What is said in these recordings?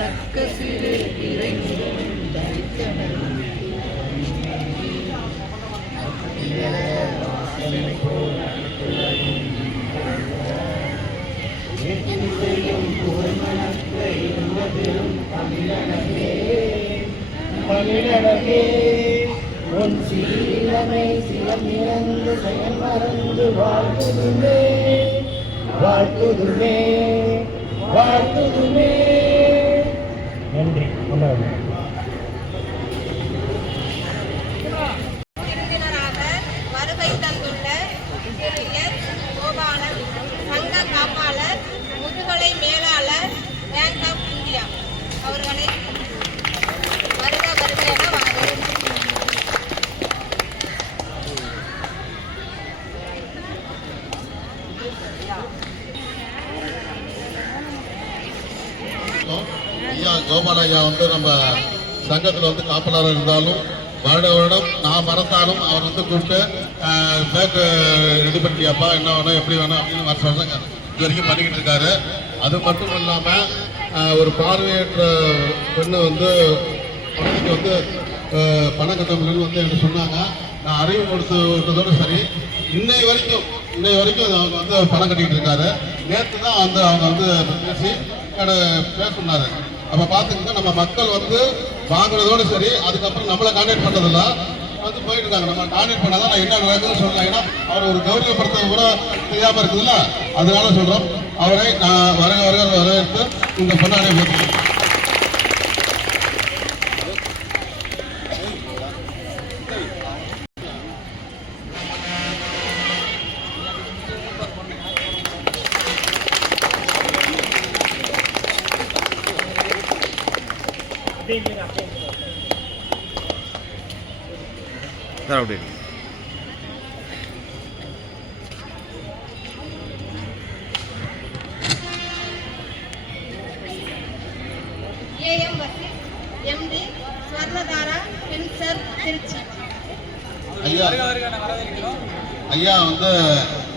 தக்க சிறு இறைவன் தரித்தனம் தமிழகே உன் சீலமை சிலமிழந்து செயல் மறந்து வாழ்த்துதுமே வாழ்த்துதுமே வாழ்த்துதுமே. நன்றி. விருந்தினராக வருகை தந்துள்ள கோபாலன் சங்க காப்பாளர் முதுகலை மேலாளர் பேங்க் ஆஃப் இந்தியா அவர்களை வருக வருக என வரவேற்கிறேன். ஐயா கோபால ஐயா வந்து நம்ம சங்கத்தில் வந்து காப்பாளராக இருந்தாலும் வருடம் நான் மறந்தாலும் அவர் வந்து கூப்பிட்டு பேக்கு ரெடி பண்ணியாப்பா என்ன வேணும் எப்படி வேணும் அப்படின்னு வருஷம் இது வரைக்கும் பண்ணிக்கிட்டு இருக்காரு. அது மட்டும் இல்லாமல் ஒரு பார்வையற்ற பெண்ணு வந்து குழந்தைக்கு வந்து பணம் கட்ட முடியும்னு வந்து எனக்கு சொன்னாங்க. நான் அறிவுறுத்ததோடு சரி இன்னை வரைக்கும் அவங்க வந்து பணம் கட்டிக்கிட்டு இருக்காரு. நேற்று தான் வந்து அவங்க வந்து பேசி பேசினாரு. அப்போ பார்த்துக்கிட்டு நம்ம மக்கள் வந்து வாங்குறதோடு சரி அதுக்கப்புறம் நம்மளை கான்டாக்ட் பண்ணுறதில்ல வந்து போயிட்டு இருக்காங்க. நம்ம கான்டாக்ட் பண்ணாதான் நான் என்ன நடக்குதுன்னு சொல்றேன். ஏன்னா அவர் ஒரு கௌரவப்படுத்த கூட தெரியாமல் இருக்குதுல்ல, அதனால சொல்கிறோம். அவரை நான் வரவேற்று இந்த பொண்ணாடை போட்டுக்கிறேன். ஐயா வந்து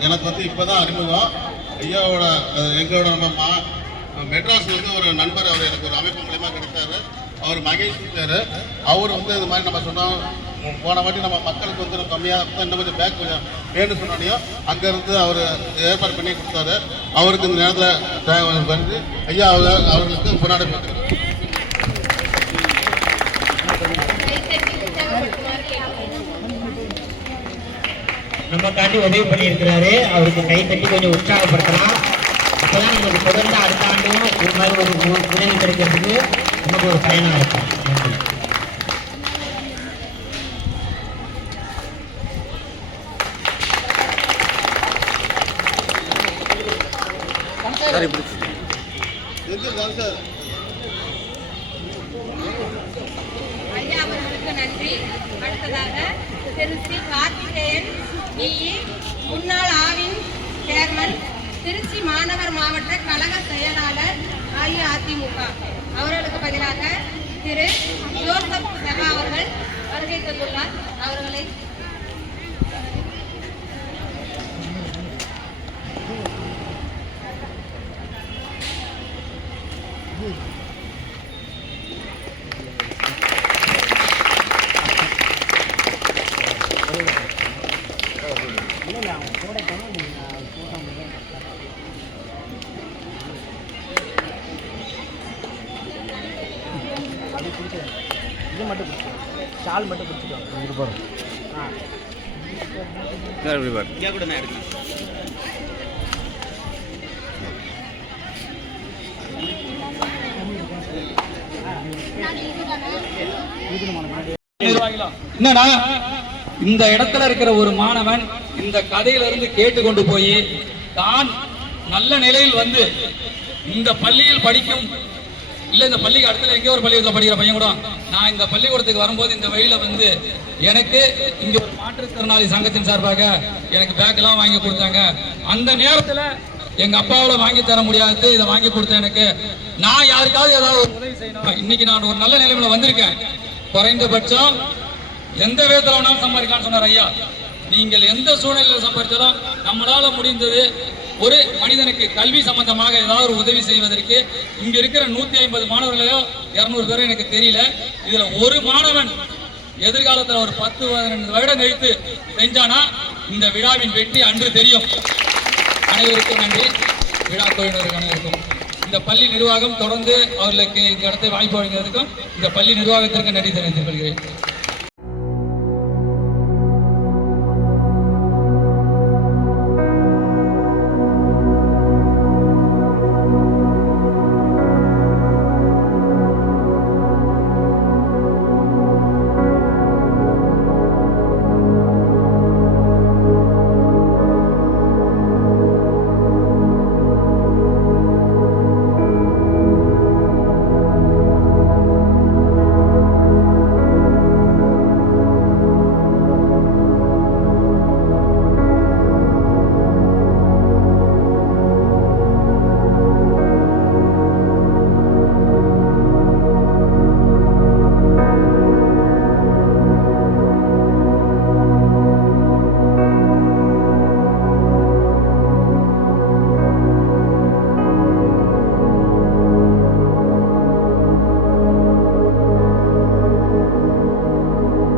எனக்கு வந்து இப்பதான் அறிமுகம். ஐயாவோட எங்களோட நம்ம மெட்ராஸ்ல இருந்து ஒரு நண்பர் அவர் எனக்கு ஒரு அமைப்பு மூலமா கிடைச்சாரு. அவர் மகேஷ் பேரு. அவர் வந்து இது மாதிரி நம்ம சொன்னோம் போன வாட்டி நம்ம மக்களுக்கு வந்து கம்மியாக இன்னும் கொஞ்சம் பேக் கொஞ்சம் வேணும்னு சொன்னோடையும் அங்கேருந்து அவர் ஏற்பாடு பண்ணி கொடுத்தாரு. அவருக்கு இந்த நேரத்தில் வந்து ஐயா அவர்களுக்கு முன்னாடி நமக்காண்டி உதவி பண்ணி இருக்கிறாரு. அவருக்கு கை தட்டி கொஞ்சம் உற்சாகப்படுத்தலாம். அப்பதான் நமக்கு தொடர்ந்து அடுத்த ஆண்டும் இது மாதிரி ஒரு உதவி கிடைக்கிறதுக்கு நமக்கு ஒரு பயனாக இருக்கும். ஐயா அவர்களுக்கு நன்றி. அடுத்ததாக திரு ஸ்ரீ கார்த்திகேயன் முன்னாள் ஆவின் சேர்மன், திருச்சி மாநகர் மாவட்ட கழக செயலாளர் அஇஅதிமுக அவர்களுக்கு பதிலாக திரு ஜோசப் செபா அவர்கள் வருகை தந்துள்ளார். அவர்களை இது மட்டும் ஷால் மட்டும் பிடிச்சிக்கோங்க. இது போகிறோம். கூட நான் எடுக்கிறேன். என்னன்னா இந்த இடத்துல இருக்கிற ஒரு மாணவன் இந்த கதையிலிருந்து கேட்டுக்கொண்டு போய் தான் நல்ல நிலையில் வந்து இந்த பள்ளியில் படிக்கும் இல்ல இந்த பள்ளிக்கு அடுத்த எங்கேயோ ஒரு பள்ளிக்கூடத்தில் படிக்கிற பையன் கூட நான் இந்த பள்ளிக்கூடத்துக்கு வரும்போது இந்த வழியில வந்து எனக்கு இங்க ஒரு மாற்றுத்திறனாளி சங்கத்தின் சார்பாக எனக்கு பேக் எல்லாம் வாங்கி கொடுத்தாங்க. அந்த நேரத்துல எங்க அப்பாவோட வாங்கி தர முடியாது, இதை வாங்கி கொடுத்த எனக்கு நான் யாருக்காவது ஏதாவது ஒரு உதவி செய்யணும். இன்னைக்கு நான் ஒரு நல்ல நிலைமையில வந்திருக்கேன். குறைந்தபட்சம் எந்த விதத்துல வேணாலும் சம்பாதிக்கான்னு சொன்னார் ஐயா. நீங்கள் எந்த சூழ்நிலையில் சம்பாதிச்சாலும் நம்மளால முடிந்தது ஒரு மனிதனுக்கு கல்வி சம்பந்தமாக ஏதாவது ஒரு உதவி செய்வதற்கு இங்க இருக்கிற 150 மாணவர்களோ 200 பேரோ எனக்கு தெரியல. இதுல ஒரு மாணவன் எதிர்காலத்துல ஒரு 10-12 வருடம் கழித்து செஞ்சானா இந்த விழாவின் வெற்றி அன்று தெரியும். அனைவருக்கும் நன்றி. விழா குழுவினருக்கு அனைவருக்கும், இந்த பள்ளி நிர்வாகம் தொடர்ந்து அவர்களுக்கு இந்த இடத்தை வாய்ப்பு வழங்குவதற்கும் இந்த பள்ளி நிர்வாகத்திற்கு நன்றி தெரிவித்துக் கொள்கிறேன்.